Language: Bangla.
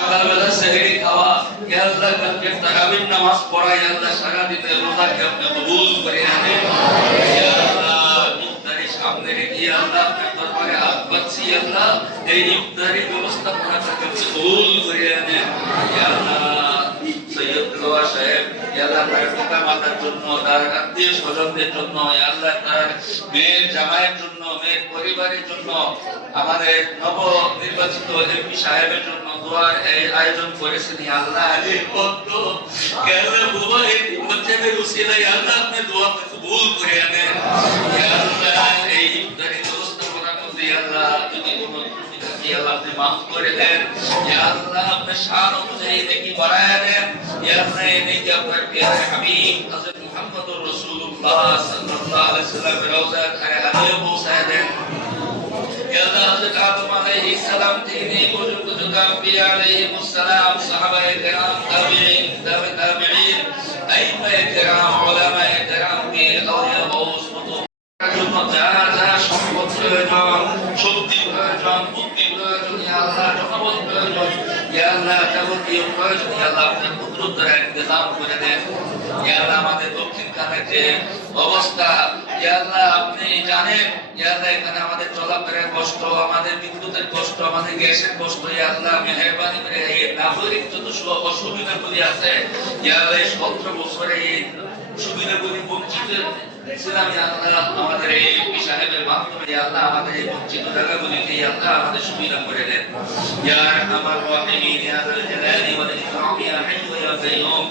সকালবেলা সেহরি খাওয়া, ইয়া আল্লাহ কালকে তারাবির নামাজ পড়া, ইয়া আল্লাহ সারা দিনের রোজাকে আপনি কবুল করে নেন। ইয়া আল্লাহ ইফতারি সামনে রেখে আল্লাহ আপনার দরবারে হাত পাচ্ছি, আল্লাহ এই ইফতারি ব্যবস্থাপনাটাকে কবুল করে নেন। ইয়া আল্লাহ সৈয়দ লোয়া সাহেব, ইয়া আল্লাহ তার পিতা মাতার জন্য, তার আত্মীয় স্বজনদের জন্য, ইয়া আল্লাহ তার মেয়ের জামাইয়ের জন্য, মেয়ের পরিবারের জন্য, আমাদের নব নির্বাচিত এমপি সাহেবের জন্য দোয়ার এই আয়োজন করেছেন। ইয়া আল্লাহ আলীর ভক্ত কেন বাবা এই মসজিদের উসিলায় আল্লাহ আপনি দোয়া কবুল করে নেন। ইয়া আল্লাহ এই ইফতারি ব্যবস্থাপনার মধ্যে আল্লাহ যদি কোনো ত্রুটি থাকে আল্লাহ আপনি মাফ করে দেন। ইয়া আল্লাহ আপনি শান অনুযায়ী নেকি বাড়ায়া দেন। ইয়া আল্লাহ এই নেকি আপনার প্রিয় হাবিব হযরত মুহাম্মদুর রাসূলুল্লাহ সাল্লাল্লাহু আলাইহি ওয়াসাল্লামের রওজা খায় পৌঁছায় দেন। ইয়া আল্লাহ হযরত আদম আলাইহিস সালাম থেকে পর্যন্ত যত আম্বিয়া আলাইহিস সালাম, সাহাবায়ে কেরাম, তাবিঈন, তাবিঈন, আইম্মায়ে কেরাম, উলামায়ে কেরাম, পীর আউলিয়া গাউস জন্য যা যা সম্পদ প্রয়োজন, শক্তি প্রয়োজন, বুদ্ধি প্রয়োজন, ইয়া আল্লাহ জনবল প্রয়োজন, ইয়া আল্লাহ যাবতীয় প্রয়োজন ইয়া আল্লাহ আপনি কুদরত দ্বারা ইন্তজাম করে দেন। ইয়া আল্লাহ আমাদের দক্ষিণ খানের যে অবস্থা, ইয়া আল্লাহ আপনি জানেন। ইয়া আল্লাহ এখানে আমাদের চলাফেরার কষ্ট, আমাদের বিদ্যুতের কষ্ট, আমাদের গ্যাসের কষ্ট, ইয়া আল্লাহ মেহেরবানি করে এই নাগরিক যত অসুবিধাগুলি আছে, ইয়া আল্লাহ 17 বছরে এই সুবিধাগুলি বঞ্চিত ছিলাম। ইয়া আল্লাহ আমাদের এই এমপি সাহেবের মাধ্যমে ইয়া আল্লাহ আমাদের এই বঞ্চিত জায়গাগুলিকে ইয়া আল্লাহ আমাদের সুবিধা করে দেন। ইয়া আরহামার রাহিমিন, ইয়া যাল জালালি ওয়াল ইকরাম, ইয়া হাইয়্যু ইয়া কাইয়্যুম।